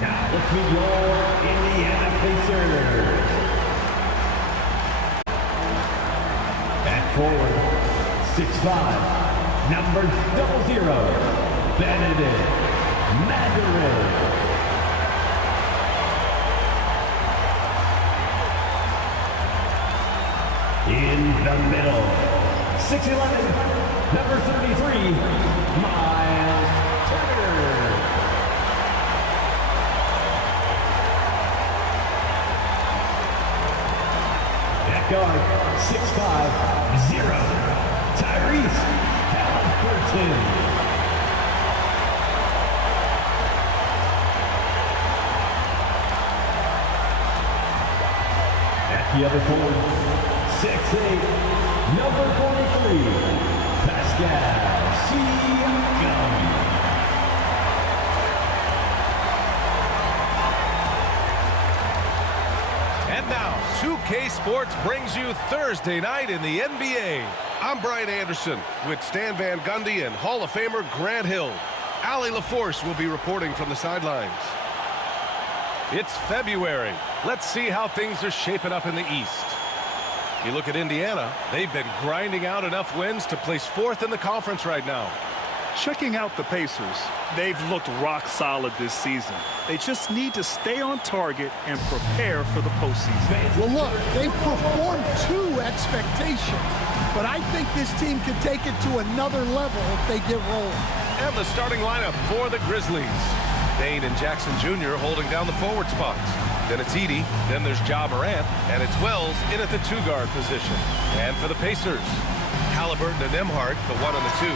Now let's meet your Indiana Pacers. At forward, 6'5", number 00, Benedict Mathurin. In the middle, 6'11", number 33, Miles Turner. At guard, 6'5", 0, Tyrese Halliburton. At the other forward, 6'8", number 43, Pascal Siakam. And now, 2K Sports brings you Thursday night in the NBA. I'm Brian Anderson with Stan Van Gundy and Hall of Famer Grant Hill. Allie LaForce will be reporting from the sidelines. It's February. Let's see how things are shaping up in the East. You look at Indiana, they've been grinding out enough wins to place 4th in the conference right now. Checking out the Pacers, they've looked rock solid this season. They just need to stay on target and prepare for the postseason. Well, look, they've performed to expectation, but I think this team can take it to another level if they get rolling. And the starting lineup for the Grizzlies. Dane and Jackson Jr. holding down the forward spots. Then it's Edey, then there's Ja Morant, and it's Wells in at the 2-guard position. And for the Pacers, Halliburton and Nembhard, the 1 and the 2.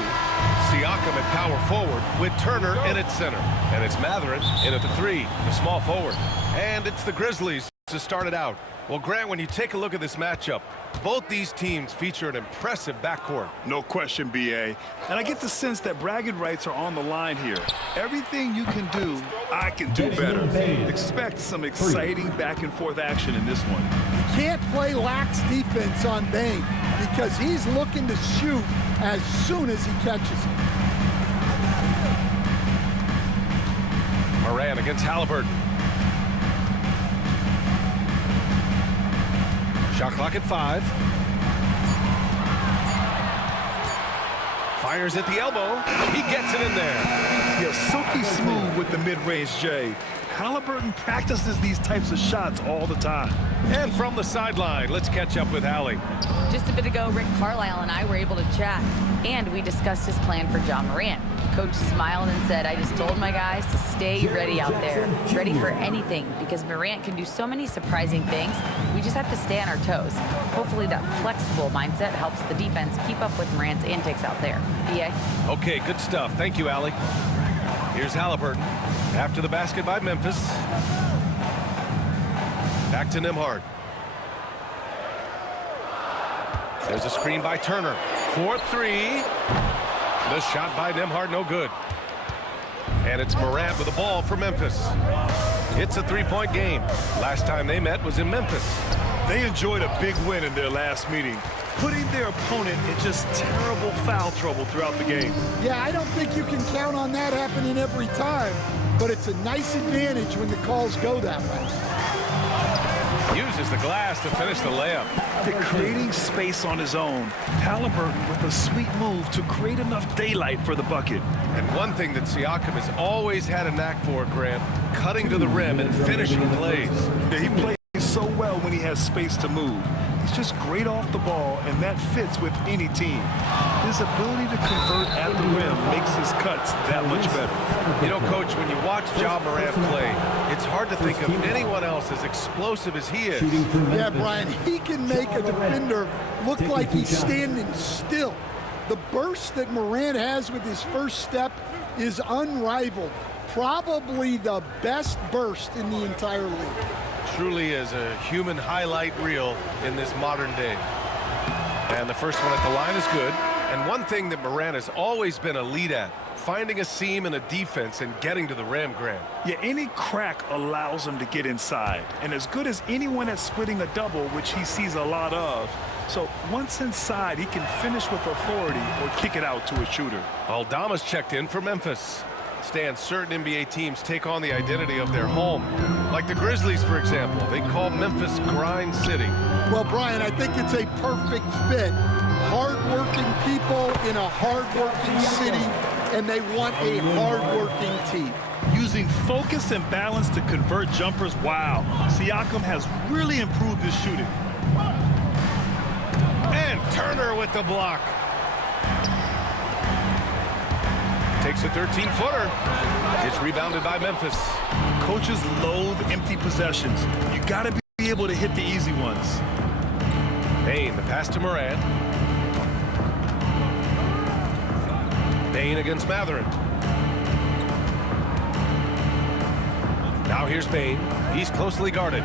Siakam at power forward with Turner in at center. And it's Mathurin in at the 3, the small forward. And it's the Grizzlies to start it out. Well, Grant, when you take a look at this matchup, both these teams feature an impressive backcourt. No question, B.A. And I get the sense that bragging rights are on the line here. Everything you can do, I can do better. Expect some exciting back-and-forth action in this one. You can't play lax defense on Bane because he's looking to shoot as soon as he catches it. Morant against Halliburton. Shot clock at 5. Fires at the elbow. He gets it in there. Yeah, silky smooth with the mid-range J. Halliburton practices these types of shots all the time. And from the sideline, let's catch up with Allie. Just a bit ago, Rick Carlisle and I were able to chat, and we discussed his plan for Ja Morant. Coach smiled and said, I just told my guys to stay ready out there, ready for anything, because Morant can do so many surprising things. We just have to stay on our toes. Hopefully that flexible mindset helps the defense keep up with Morant's antics out there. B.A.? Okay, good stuff. Thank you, Allie. Here's Halliburton after the basket by Memphis. Back to Nembhard. There's a screen by Turner. 4-3. The shot by Nembhard, no good. And it's Morant with the ball for Memphis. It's a 3-point game. Last time they met was in Memphis. They enjoyed a big win in their last meeting, putting their opponent in just terrible foul trouble throughout the game. Yeah, I don't think you can count on that happening every time, but it's a nice advantage when the calls go that way. Uses the glass to finish the layup. They're creating space on his own. Halliburton with a sweet move to create enough daylight for the bucket. And one thing that Siakam has always had a knack for, Grant, cutting to the rim and finishing plays. Yeah, he plays so well when he has space to move. He's just great off the ball, and that fits with any team. His ability to convert at the rim makes his cuts that much better. You know, Coach, when you watch Ja Morant play, it's hard to think of anyone else as explosive as he is. Yeah, Brian, he can make a defender look like he's standing still. The burst that Morant has with his first step is unrivaled. Probably the best burst in the entire league. Truly is a human highlight reel in this modern day. And the first one at the line is good. And one thing that Morant has always been a lead at, finding a seam in a defense and getting to the rim, Grant. Yeah, any crack allows him to get inside. And as good as anyone at splitting a double, which he sees a lot of. So once inside, he can finish with authority or kick it out to a shooter. Aldama's checked in for Memphis. Stan, certain NBA teams take on the identity of their home. Like the Grizzlies, for example. They call Memphis Grind City. Well, Brian, I think it's a perfect fit. Hard-working people in a hard-working city, and they want a hard-working team. Using focus and balance to convert jumpers, wow. Siakam has really improved his shooting. And Turner with the block. Takes a 13-footer. It's rebounded by Memphis. Coaches loathe empty possessions. You got to be able to hit the easy ones. Bane, the pass to Morant. Bane against Matherin. Now here's Bane. He's closely guarded.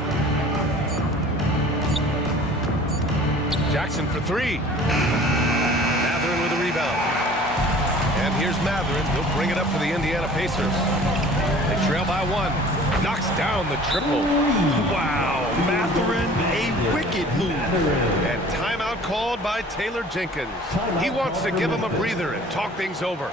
Jackson for three. Matherin with a rebound. And here's Matherin. He'll bring it up for the Indiana Pacers. They trail by one. Knocks down the triple. Wow, Matherin, a wicked move. And timeout called by Taylor Jenkins. He wants to give him a breather and talk things over.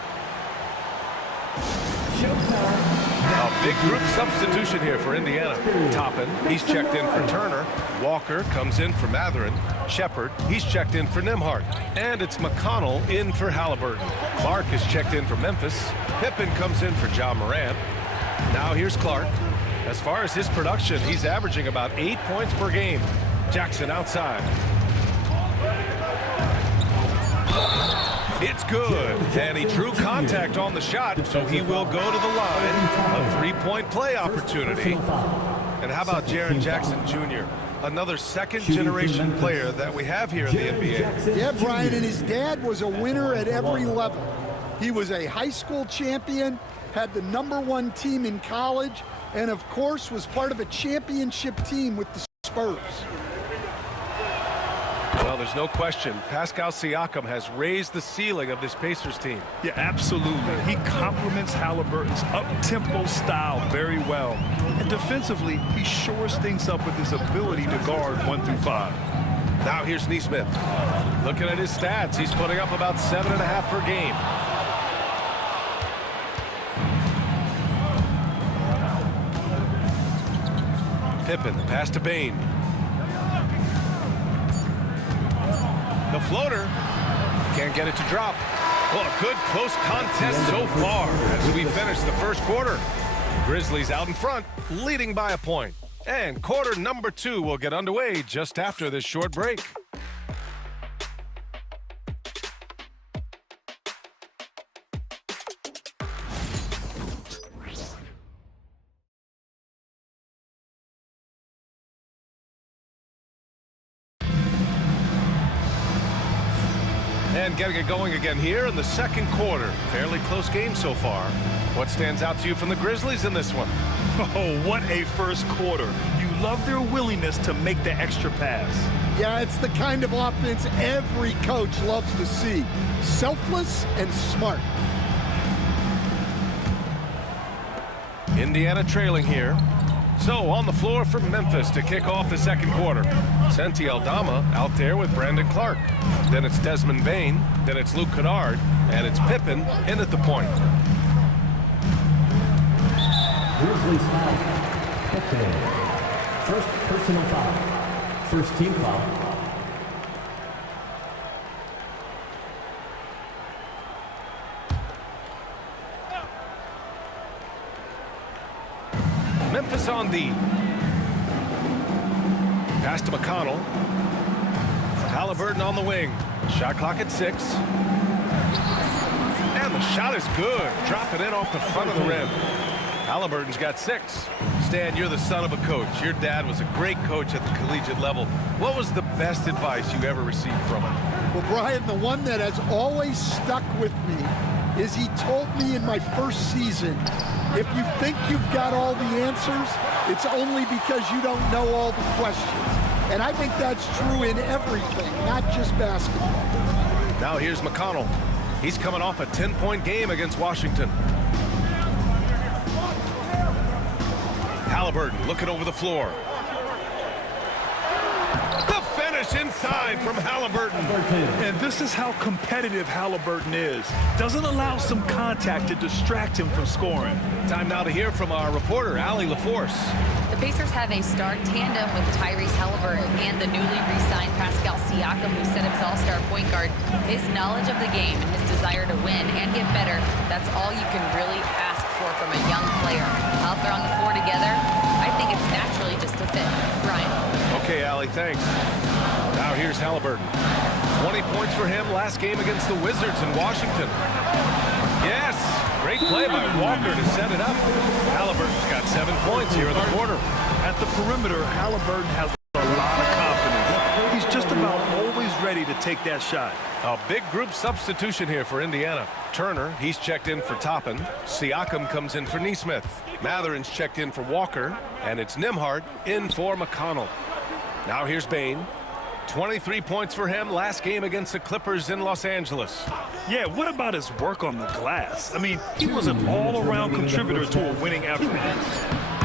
A big group substitution here for Indiana. Toppin, he's checked in for Turner. Walker comes in for Matherin. Shepard, he's checked in for Nembhard. And it's McConnell in for Halliburton. Clark is checked in for Memphis. Pippen comes in for Ja Morant. Now here's Clark. As far as his production, he's averaging about 8 points per game. Jackson outside. It's good, and he drew contact on the shot, so he will go to the line. A three-point play opportunity. And how about Jaren Jackson Jr., another second-generation player that we have here in the NBA? Yeah, Brian, and his dad was a winner at every level. He was a high school champion, had the #1 team in college, and of course was part of a championship team with the Spurs. Well, there's no question. Pascal Siakam has raised the ceiling of this Pacers team. Yeah, absolutely. He complements Halliburton's up-tempo style very well. And defensively, he shores things up with his ability to guard 1 through 5. Now here's Nesmith. Looking at his stats, he's putting up about 7.5 per game. Pippen, the pass to Bane. The floater. Can't get it to drop. Well, a good close contest so far as we finish the first quarter. Grizzlies out in front, leading by a point. And quarter number 2 will get underway just after this short break. And getting it going again here in the second quarter. Fairly close game so far. What stands out to you from the Grizzlies in this one? Oh, what a first quarter. You love their willingness to make the extra pass. Yeah, it's the kind of offense every coach loves to see. Selfless and smart. Indiana trailing here. So on the floor for Memphis to kick off the second quarter. Santi Aldama out there with Brandon Clark. Then it's Desmond Bane. Then it's Luke Kennard. And it's Pippen in at the point. Grizzlies foul. Pippen. First personal foul. First team foul. Memphis on D. Pass to McConnell. Halliburton on the wing. Shot clock at 6. And the shot is good. Dropping in off the front of the rim. Halliburton's got 6. Stan, you're the son of a coach. Your dad was a great coach at the collegiate level. What was the best advice you ever received from him? Well, Brian, the one that has always stuck with me is he told me in my first season, if you think you've got all the answers, it's only because you don't know all the questions. And I think that's true in everything, not just basketball. Now here's McConnell. He's coming off a 10-point game against Washington. Halliburton looking over the floor. The finish! finish inside from Halliburton. And this is how competitive Halliburton is. Doesn't allow some contact to distract him from scoring. Time now to hear from our reporter, Allie LaForce. The Pacers have a star tandem with Tyrese Halliburton and the newly re-signed Pascal Siakam, who set his all-star point guard. His knowledge of the game and his desire to win and get better, that's all you can really ask for from a young player. Out there on the floor together, I think it's naturally just a fit. Brian. Okay, Allie, thanks. Now here's Halliburton. 20 points for him last game against the Wizards in Washington. Yes, great play by Walker to set it up. Halliburton's got 7 points here in the quarter. At the perimeter, Halliburton has a lot of confidence. He's just about always ready to take that shot. A big group substitution here for Indiana. Turner, he's checked in for Toppin. Siakam comes in for Nesmith. Matherin's checked in for Walker. And it's Nembhard in for McConnell. Now here's Bane. 23 points for him last game against the Clippers in Los Angeles. Yeah, what about his work on the glass? I mean, he was an all-around contributor to a winning effort.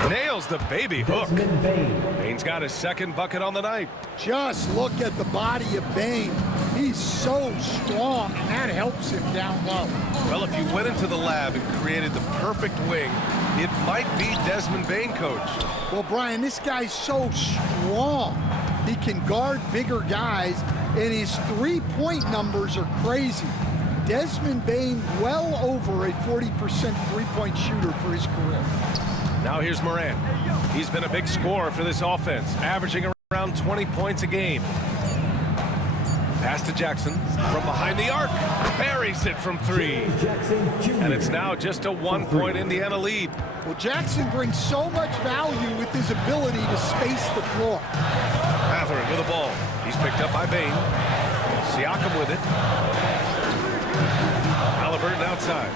Nails the baby hook. Bane's got his second bucket on the night. Just look at the body of Bane. He's so strong, and that helps him down low. Well, if you went into the lab and created the perfect wing, it might be Desmond Bane, coach. Well, Brian, this guy's so strong. He can guard bigger guys, and his three-point numbers are crazy. Desmond Bane well over a 40% three-point shooter for his career. Now here's Morant. He's been a big scorer for this offense, averaging around 20 points a game. Pass to Jackson from behind the arc. Buries it from three. And it's now just a 1-point Indiana lead. Well, Jackson brings so much value with his ability to space the floor. Matherin with the ball. He's picked up by Bane. Siakam with it. Halliburton outside.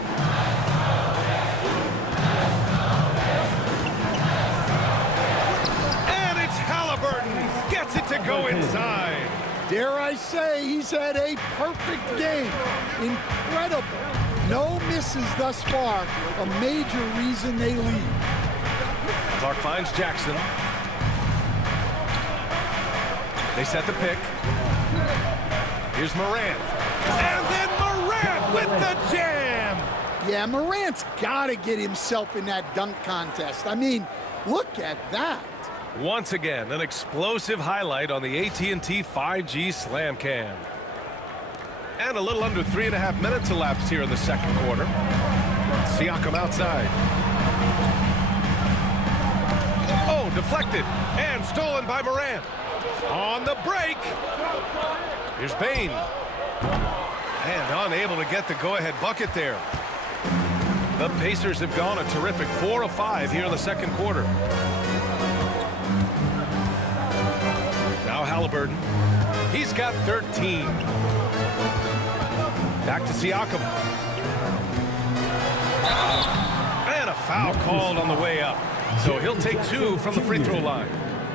And it's Halliburton. Gets it to go inside. Dare I say, he's had a perfect game. Incredible. No misses thus far. A major reason they lead. Clark finds Jackson. They set the pick. Here's Morant. And then Morant with the jam. Yeah, Morant's got to get himself in that dunk contest. I mean, look at that. Once again, an explosive highlight on the AT&T 5G Slam Cam. And a little under 3.5 minutes elapsed here in the second quarter. Siakam outside. Oh, deflected and stolen by Morant. On the break. Here's Bane. And unable to get the go-ahead bucket there. The Pacers have gone a terrific 4 of 5 here in the second quarter. Now Halliburton. He's got 13. Back to Siakam. And a foul called on the way up. So he'll take 2 from the free throw line.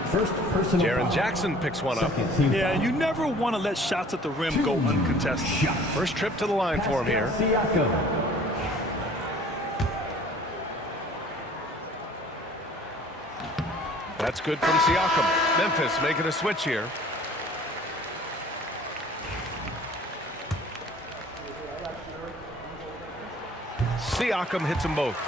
Jaren Jackson picks one up. Yeah, you never want to let shots at the rim go uncontested. First trip to the line for him here. That's good from Siakam. Memphis making a switch here. Siakam hits them both.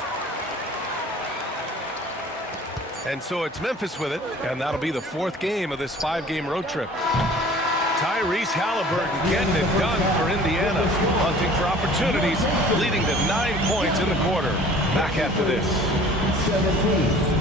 And so it's Memphis with it, and that'll be the 4th game of this 5-game road trip. Tyrese Halliburton getting it done for Indiana, hunting for opportunities, leading to 9 points in the quarter. Back after this. 17.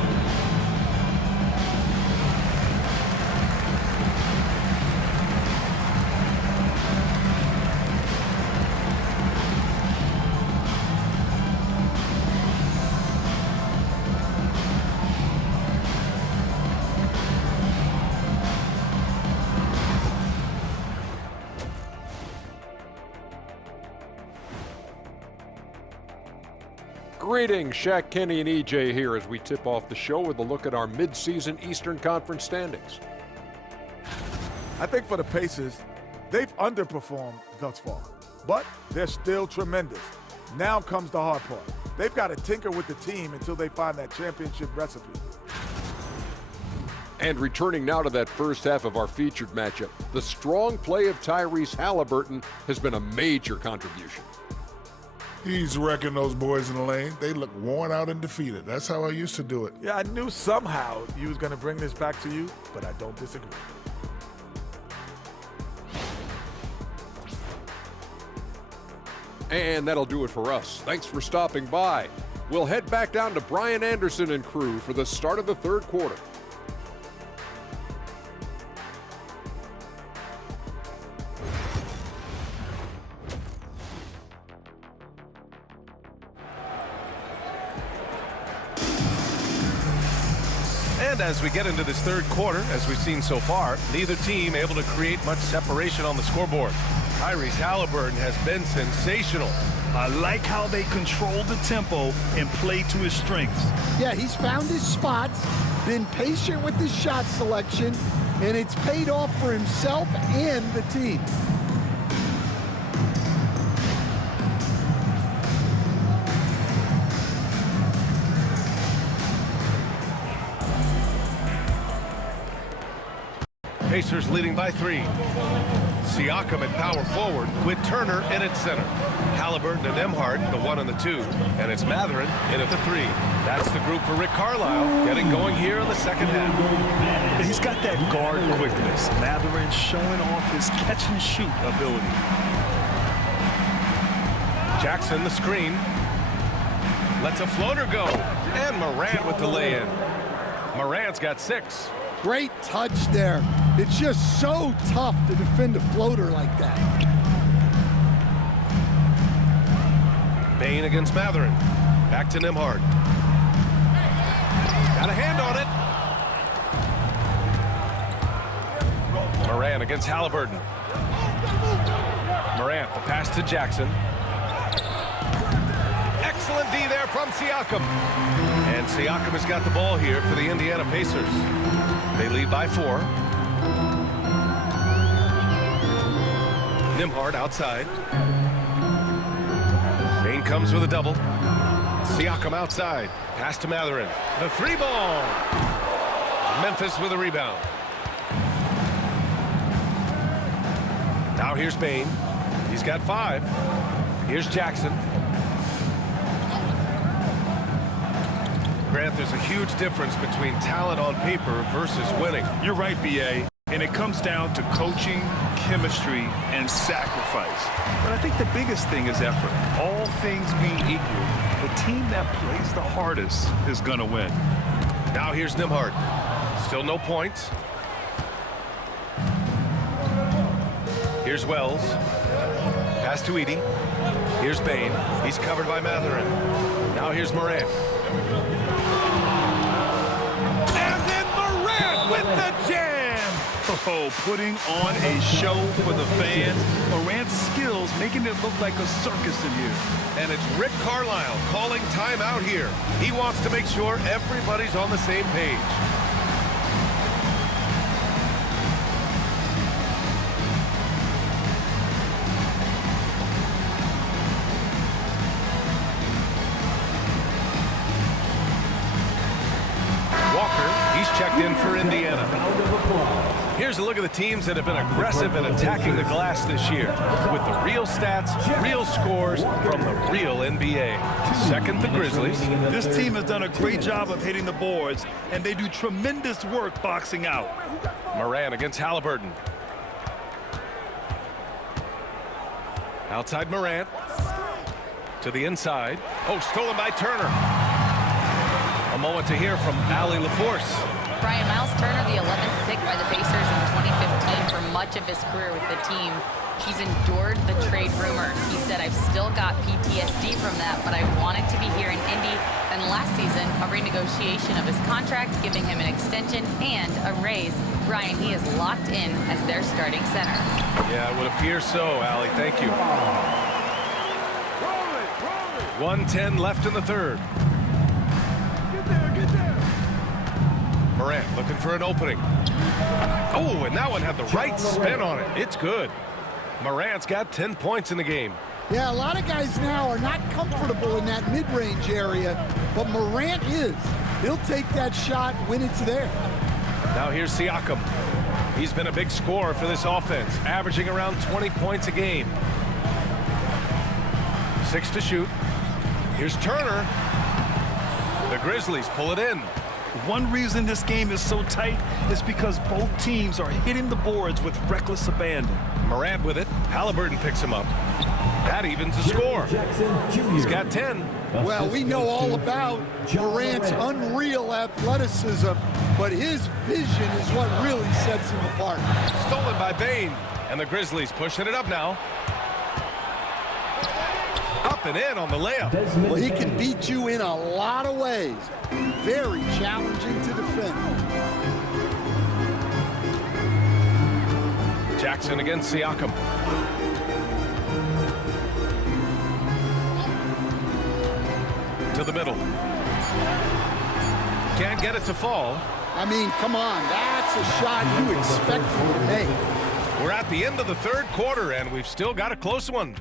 Greetings, Shaq, Kenny, and EJ here as we tip off the show with a look at our midseason Eastern Conference standings. I think for the Pacers, they've underperformed thus far, but they're still tremendous. Now comes the hard part. They've got to tinker with the team until they find that championship recipe. And returning now to that first half of our featured matchup, the strong play of Tyrese Halliburton has been a major contribution. He's wrecking those boys in the lane. They look worn out and defeated. That's how I used to do it. Yeah, I knew somehow you was going to bring this back to you, but I don't disagree. And that'll do it for us. Thanks for stopping by. We'll head back down to Brian Anderson and crew for the start of the third quarter. And as we get into this third quarter, as we've seen so far, neither team able to create much separation on the scoreboard. Tyrese Halliburton has been sensational. I like how they control the tempo and play to his strengths. Yeah, he's found his spots, been patient with his shot selection, and it's paid off for himself and the team. Pacers leading by 3. Siakam at power forward with Turner in at center. Halliburton and Nembhard, the 1 and the 2. And it's Mathurin in at the 3. That's the group for Rick Carlisle getting going here in the second half. He's got that guard quickness. Mathurin showing off his catch-and-shoot ability. Jackson the screen. Lets a floater go. And Morant with the lay-in. Morant's got 6. Great touch there. It's just so tough to defend a floater like that. Bane against Mathurin. Back to Nembhard. Got a hand on it. Morant against Halliburton. Morant, the pass to Jackson. Excellent D there from Siakam. And Siakam has got the ball here for the Indiana Pacers. They lead by 4. Nembhard outside. Bane comes with a double. Siakam outside. Pass to Mathurin. The 3-ball. Memphis with a rebound. Now here's Bane. He's got 5. Here's Jackson. Grant, there's a huge difference between talent on paper versus winning. You're right, B.A. And it comes down to coaching, chemistry, and sacrifice. But I think the biggest thing is effort. All things being equal, the team that plays the hardest is going to win. Now here's Nembhard. Still no points. Here's Wells. Pass to Edey. Here's Bane. He's covered by Mathurin. Now here's Morant. And then Morant with the jam! Oh, putting on a show for the fans. Morant's skills making it look like a circus in here. And it's Rick Carlisle calling timeout here. He wants to make sure everybody's on the same page. Walker, he's checked in for Indiana. Here's a look at the teams that have been aggressive in attacking the glass this year with the real stats, real scores from the real NBA. Second, the Grizzlies. This team has done a great job of hitting the boards, and they do tremendous work boxing out. Morant against Halliburton. Outside Morant. To the inside. Oh, stolen by Turner. A moment to hear from Allie LaForce. Brian, Miles Turner, the 11th pick by the Pacers in 2015 for much of his career with the team. He's endured the trade rumors. He said, I've still got PTSD from that, but I wanted to be here in Indy. And last season, a renegotiation of his contract, giving him an extension and a raise. Brian, he is locked in as their starting center. Yeah, it would appear so, Allie. Thank you. 1:10 left in the third. Morant looking for an opening. Oh, and that one had the right spin on it. It's good. Morant's got 10 points in the game. Yeah, a lot of guys now are not comfortable in that mid-range area, but Morant is. He'll take that shot when it's there. Now here's Siakam. He's been a big scorer for this offense, averaging around 20 points a game. 6 to shoot. Here's Turner. The Grizzlies pull it in. One reason this game is so tight is because both teams are hitting the boards with reckless abandon. Morant with it. Halliburton picks him up. That evens the score. He's got 10. Well, we know all about Morant's unreal athleticism, but his vision is what really sets him apart. Stolen by Bane. And the Grizzlies pushing it up now. Up and in on the layup. Well, he can beat you in a lot of ways. Very challenging to defend. Jackson against Siakam. To the middle. Can't get it to fall. I mean, come on, that's a shot you expect him to make. We're at the end of the third quarter, and we've still got a close one.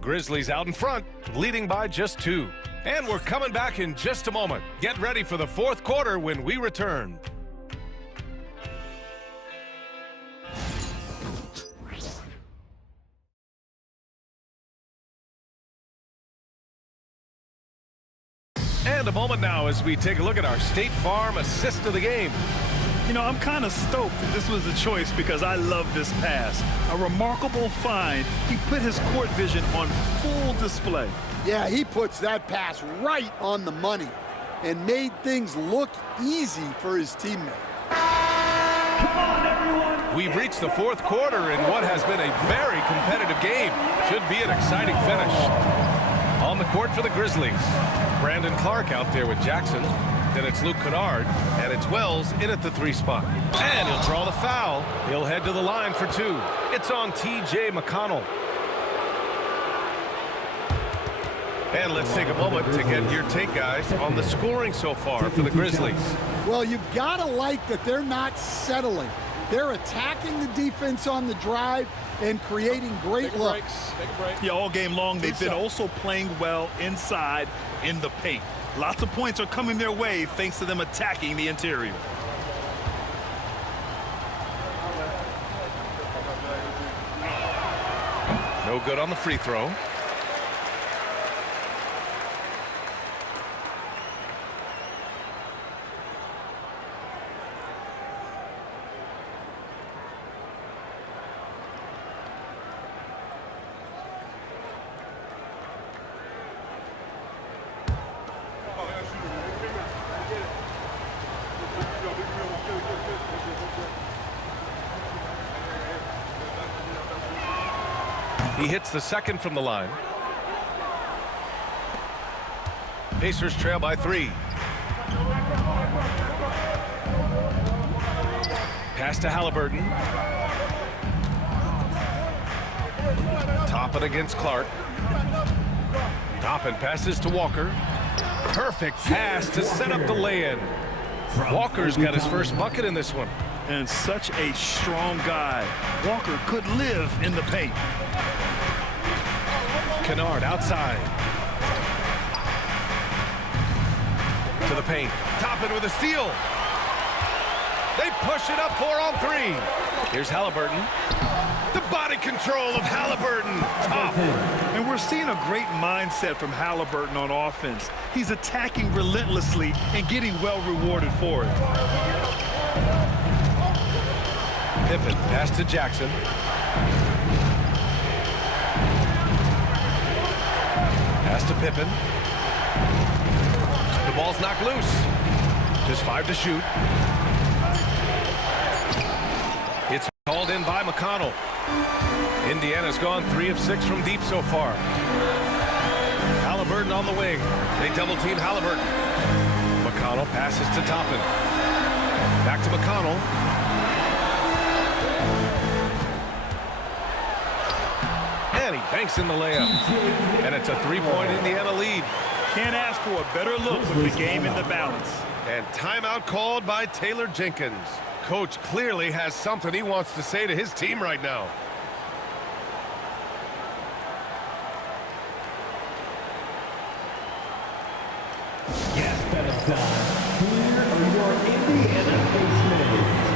Grizzlies out in front, leading by just 2. And we're coming back in just a moment. Get ready for the fourth quarter when we return. And a moment now as we take a look at our State Farm assist of the game. You know, I'm kind of stoked that this was a choice because I love this pass. A remarkable find. He put his court vision on full display. Yeah, he puts that pass right on the money and made things look easy for his teammate. We've reached the fourth quarter in what has been a very competitive game. Should be an exciting finish. On the court for the Grizzlies, Brandon Clark out there with Jackson. Then it's Luke Kennard, and it's Wells in at the 3 spot. And he'll draw the foul. He'll head to the line for 2. It's on T.J. McConnell. And let's take a moment to get your take, guys, on the scoring so far for the Grizzlies. Well, you've got to like that they're not settling. They're attacking the defense on the drive and creating great looks. Yeah, all game long, they've been also playing well inside in the paint. Lots of points are coming their way thanks to them attacking the interior. No good on the free throw. He hits the second from the line. Pacers trail by 3. Pass to Halliburton. Toppin against Clark. Toppin passes to Walker. Perfect pass to set up the lay-in. Walker's got his first bucket in this one. And such a strong guy. Walker could live in the paint. Kennard outside. To the paint. Toppin with a steal. They push it up 4 on 3. Here's Halliburton. The body control of Halliburton. Tough. And we're seeing a great mindset from Halliburton on offense. He's attacking relentlessly and getting well rewarded for it. Pippen pass to Jackson. Pass to Pippen. The ball's knocked loose. Just 5 to shoot. It's called in by McConnell. Indiana's gone 3 of 6 from deep so far. Halliburton on the wing. They double team Halliburton. McConnell passes to Toppin. Back to McConnell. And he banks in the layup. And it's a 3-point Indiana lead. Can't ask for a better look with the game in the balance. And timeout called by Taylor Jenkins. Coach clearly has something he wants to say to his team right now. Yes, that is done. Clear your Indiana base minutes.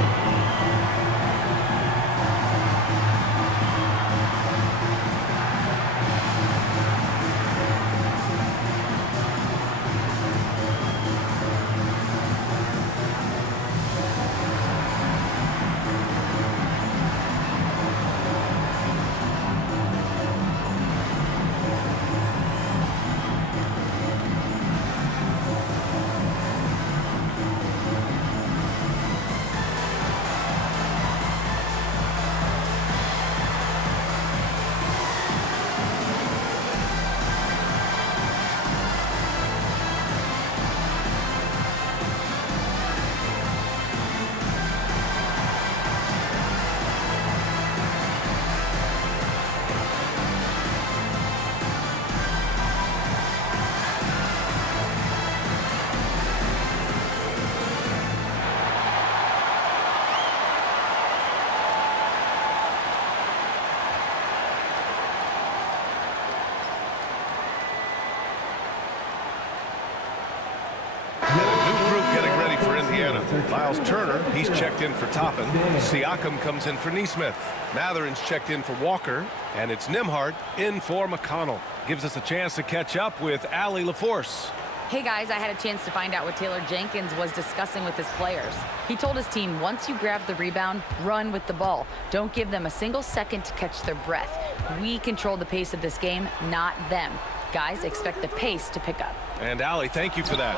Miles Turner, he's checked in for Toppin. Siakam comes in for Neesmith. Matherin's checked in for Walker. And it's Nembhard in for McConnell. Gives us a chance to catch up with Allie LaForce. Hey guys, I had a chance to find out what Taylor Jenkins was discussing with his players. He told his team, once you grab the rebound, run with the ball. Don't give them a single second to catch their breath. We control the pace of this game, not them. Guys, expect the pace to pick up. And Allie, thank you for that.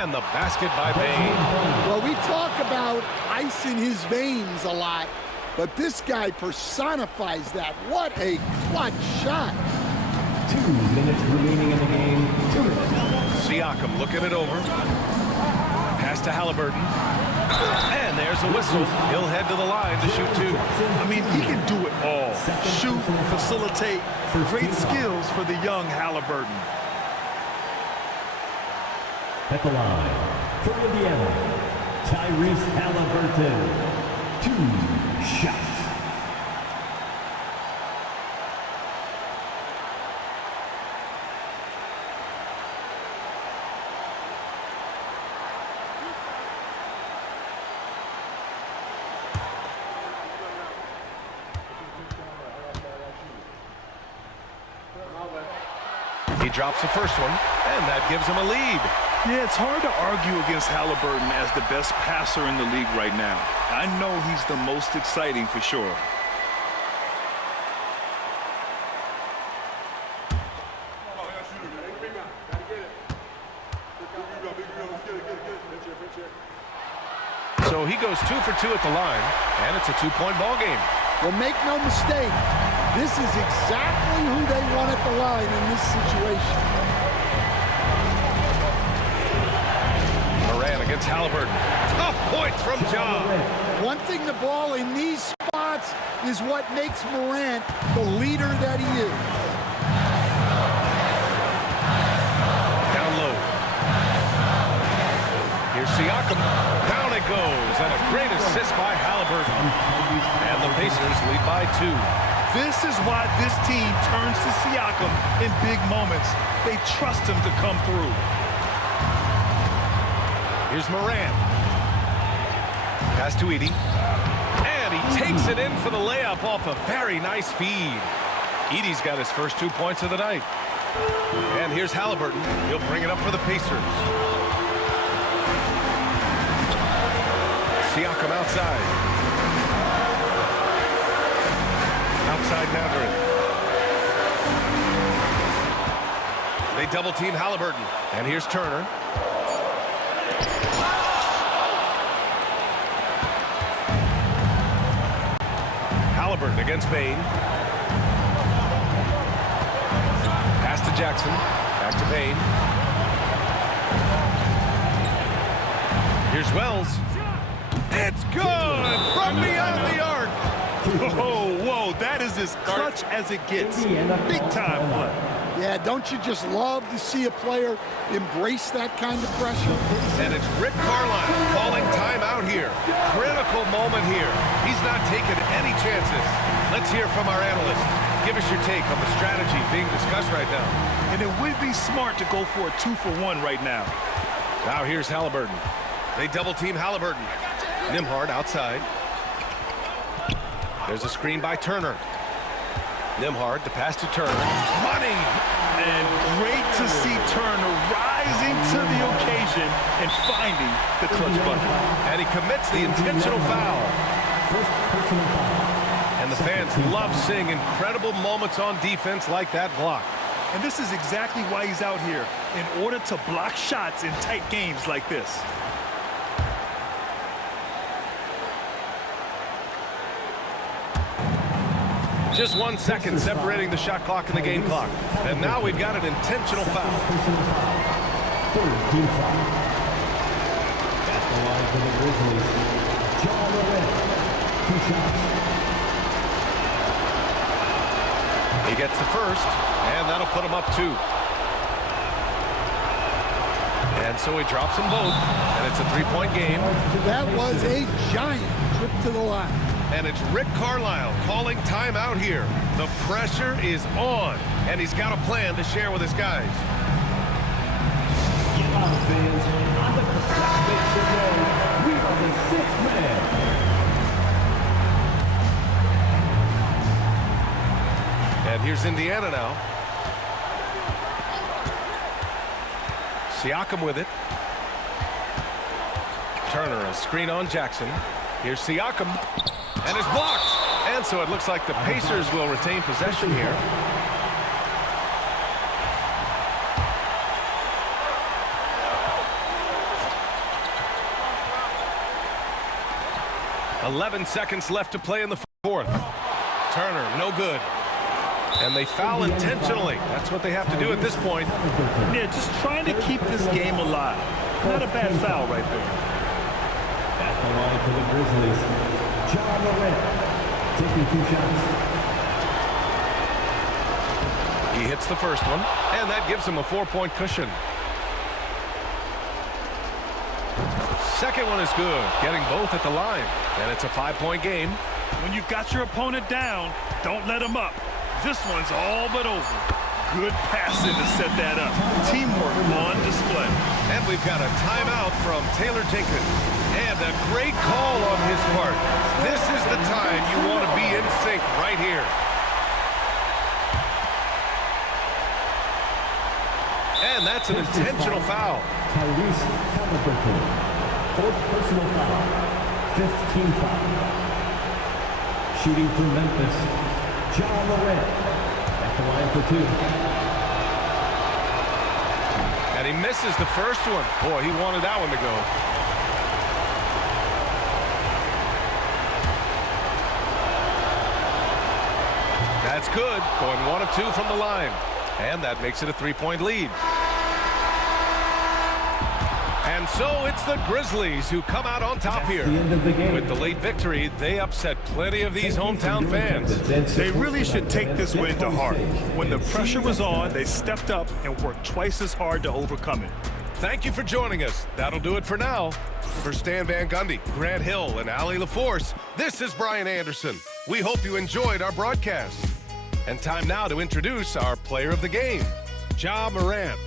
And the basket by Bane. Well, we talk about ice in his veins a lot, but this guy personifies that. What a clutch shot. 2 minutes remaining in the game. 2 minutes. Siakam looking it over. Pass to Halliburton. And there's a whistle. He'll head to the line to shoot 2. I mean, he can do it all. Shoot, facilitate, great skills for the young Halliburton. At the line, for Indiana, Tyrese Halliburton. 2 shots. He drops the first one, and that gives him a lead. Yeah, it's hard to argue against Halliburton as the best passer in the league right now. I know he's the most exciting for sure. So he goes 2 for 2 at the line, and it's a 2-point ball game. Well, make no mistake, this is exactly who they want at the line in this situation. Moran against Halliburton. Tough points from John. Wanting the ball in these spots is what makes Morant the leader that he is. Down low. Here's Siakam. Down it goes. And a great assist by Halliburton. And the Pacers lead by 2. This is why this team turns to Siakam in big moments. They trust him to come through. Here's Moran. Pass to Edey. And he takes it in for the layup off a very nice feed. Edey's got his first 2 points of the night. And here's Halliburton. He'll bring it up for the Pacers. Siakam outside. Outside Matherin. They double team Halliburton. And here's Turner. Halliburton against Bane. Pass to Jackson. Back to Bane. Here's Wells. It's good from beyond the arc. Whoa, that is as clutch as it gets. Big time one. Yeah, don't you just love to see a player embrace that kind of pressure? And it's Rick Carlisle calling timeout here. Critical moment here. He's not taking any chances. Let's hear from our analyst. Give us your take on the strategy being discussed right now. And it would be smart to go for a 2-for-1 right now. Now here's Halliburton. They double team Halliburton. Nembhard outside. There's a screen by Turner. Nembhard, the pass to Turner. Money! And great to see Turner rising to the occasion and finding the clutch bucket. And he commits the intentional foul. First personal foul. And the fans love seeing incredible moments on defense like that block. And this is exactly why he's out here, in order to block shots in tight games like this. Just 1 second separating the shot clock and the game clock. And now we've got an intentional foul. Third team foul. At the line for the Grizzlies, John Morant. 2 shots. He gets the first, and that'll put him up 2. And so he drops them both, and it's a 3-point game. That was a giant trip to the line. And it's Rick Carlisle calling timeout here. The pressure is on, and he's got a plan to share with his guys. Fans, on the clock makes the road. Here's Indiana now. Siakam with it. Turner, a screen on Jackson. Here's Siakam, and it's blocked. And so it looks like the Pacers will retain possession here. "11 seconds left to play in the fourth. Turner, no good. And they foul intentionally. That's what they have to do at this point. Yeah, just trying to keep this game alive. Not a bad foul right there. At the line for the Grizzlies, Ja Morant taking 2 shots. He hits the first one, and that gives him a 4-point cushion. Second one is good, getting both at the line. And it's a 5-point game. When you've got your opponent down, don't let him up. This one's all but over. Good passing to set that up. Teamwork on display. And we've got a timeout from Taylor Jenkins. And a great call on his part. This is the time you want to be in sync right here. And that's an intentional foul. Tyrese Halliburton, 4th personal foul, 5th team foul. Shooting for Memphis, Ja Morant at the line for 2. And he misses the first one. Boy, he wanted that one to go. That's good. Going 1 of 2 from the line. And that makes it a 3-point lead. And so it's the Grizzlies who come out on top here. With the late victory, they upset plenty of these hometown fans. They really should take this win to heart. When the pressure was on, they stepped up and worked twice as hard to overcome it. Thank you for joining us. That'll do it for now. For Stan Van Gundy, Grant Hill, and Allie LaForce, this is Brian Anderson. We hope you enjoyed our broadcast. And time now to introduce our player of the game, Ja Morant.